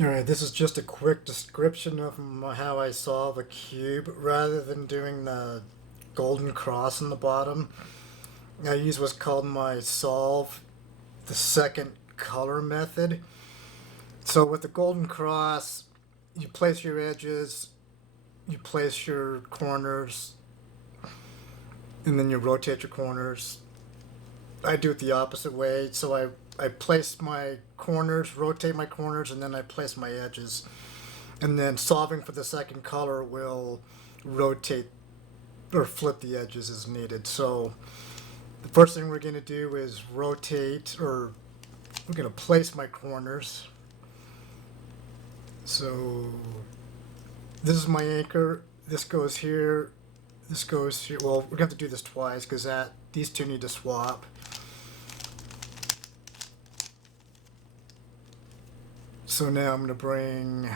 Alright, this is just a quick description of how I solve a cube. Rather than doing the golden cross on the bottom, I use what's called my solve the second color method. So with the golden cross, you place your edges, you place your corners, and then you rotate your corners. I do it the opposite way. So I place my corners, rotate my corners, and then I place my edges. And then solving for the second color will rotate or flip the edges as needed. So the first thing we're going to do is rotate, or we're going to place my corners. So this is my anchor. This goes here. This goes here. Well, we're going to have to do this twice because these two need to swap. So now I'm going to bring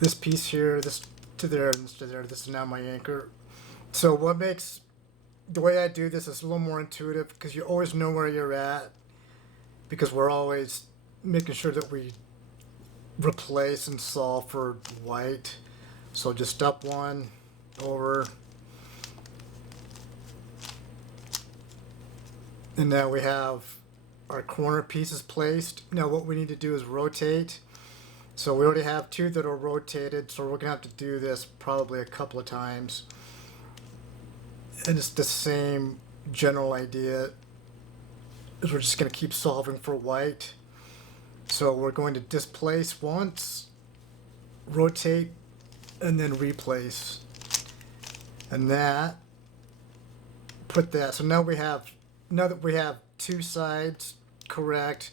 this piece here, this to there, and this to there. This is now my anchor. So what makes the way I do this is a little more intuitive because you always know where you're at, because we're always making sure that we replace and solve for white. So just up one, over, and now we have our corner pieces placed. Now what we need to do is rotate. So we already have two that are rotated, so we're gonna have to do this probably a couple of times. And it's the same general idea, is we're just gonna keep solving for white. So we're going to displace once, rotate, and then replace. And that, put that, so now that we have two sides correct,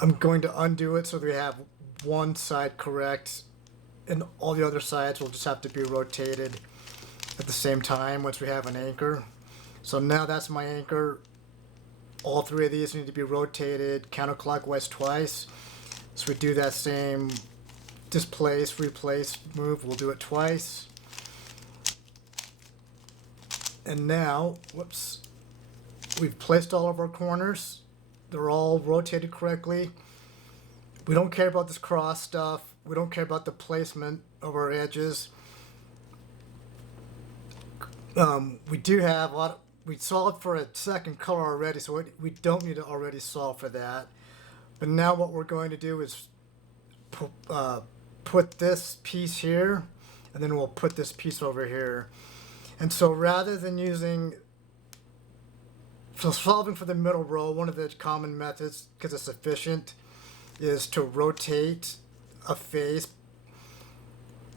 I'm going to undo it so we have one side correct, and all the other sides will just have to be rotated at the same time once we have an anchor. So now that's my anchor. All three of these need to be rotated counterclockwise twice. So we do that same displace, replace move. We'll do it twice. And now, whoops, we've placed all of our corners. They're all rotated correctly. We don't care about this cross stuff. We don't care about the placement of our edges. We do have a lot. We solved for a second color already, so we don't need to already solve for that. But now what we're going to do is put this piece here, and then we'll put this piece over here. And so rather than solving for the middle row, one of the common methods, because it's efficient, is to rotate a face.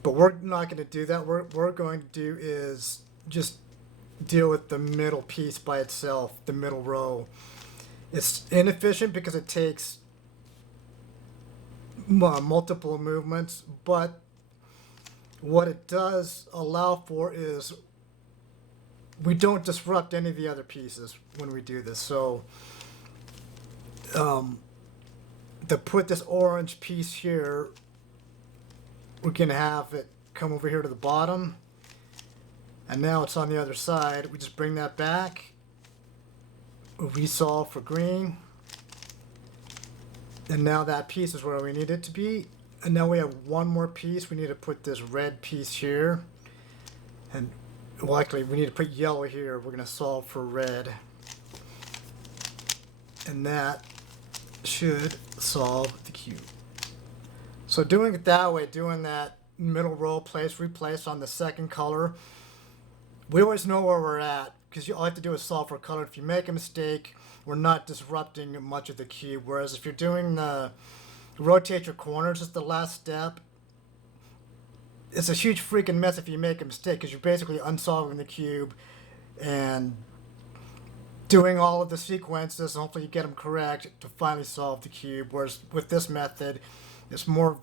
But we're not going to do that. What we're going to do is just deal with the middle piece by itself, the middle row. It's inefficient because it takes multiple movements, but what it does allow for is we don't disrupt any of the other pieces when we do this. So to put this orange piece here, we're going to have it come over here to the bottom, and now it's on the other side. We just bring that back, resolve for green, and now that piece is where we need it to be. And now we have one more piece. We need to put this red piece here, and well, actually, we need to put yellow here. We're going to solve for red. And that should solve the cube. So doing it that way, doing that middle row, place, replace on the second color, we always know where we're at, because all you have to do is solve for color. If you make a mistake, we're not disrupting much of the cube. Whereas if you're doing the rotate your corners as the last step, it's a huge freaking mess if you make a mistake, because you're basically unsolving the cube and doing all of the sequences, and hopefully you get them correct to finally solve the cube. Whereas with this method, it's more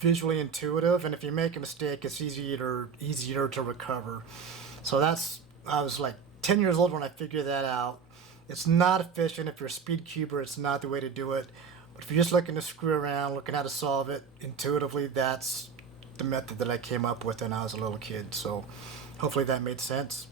visually intuitive, and if you make a mistake, it's easier to recover. So I was like 10 years old when I figured that out. It's not efficient. If you're a speed cuber, it's not the way to do it. But if you're just looking to screw around, looking how to solve it intuitively, that's the method that I came up with when I was a little kid. So hopefully that made sense.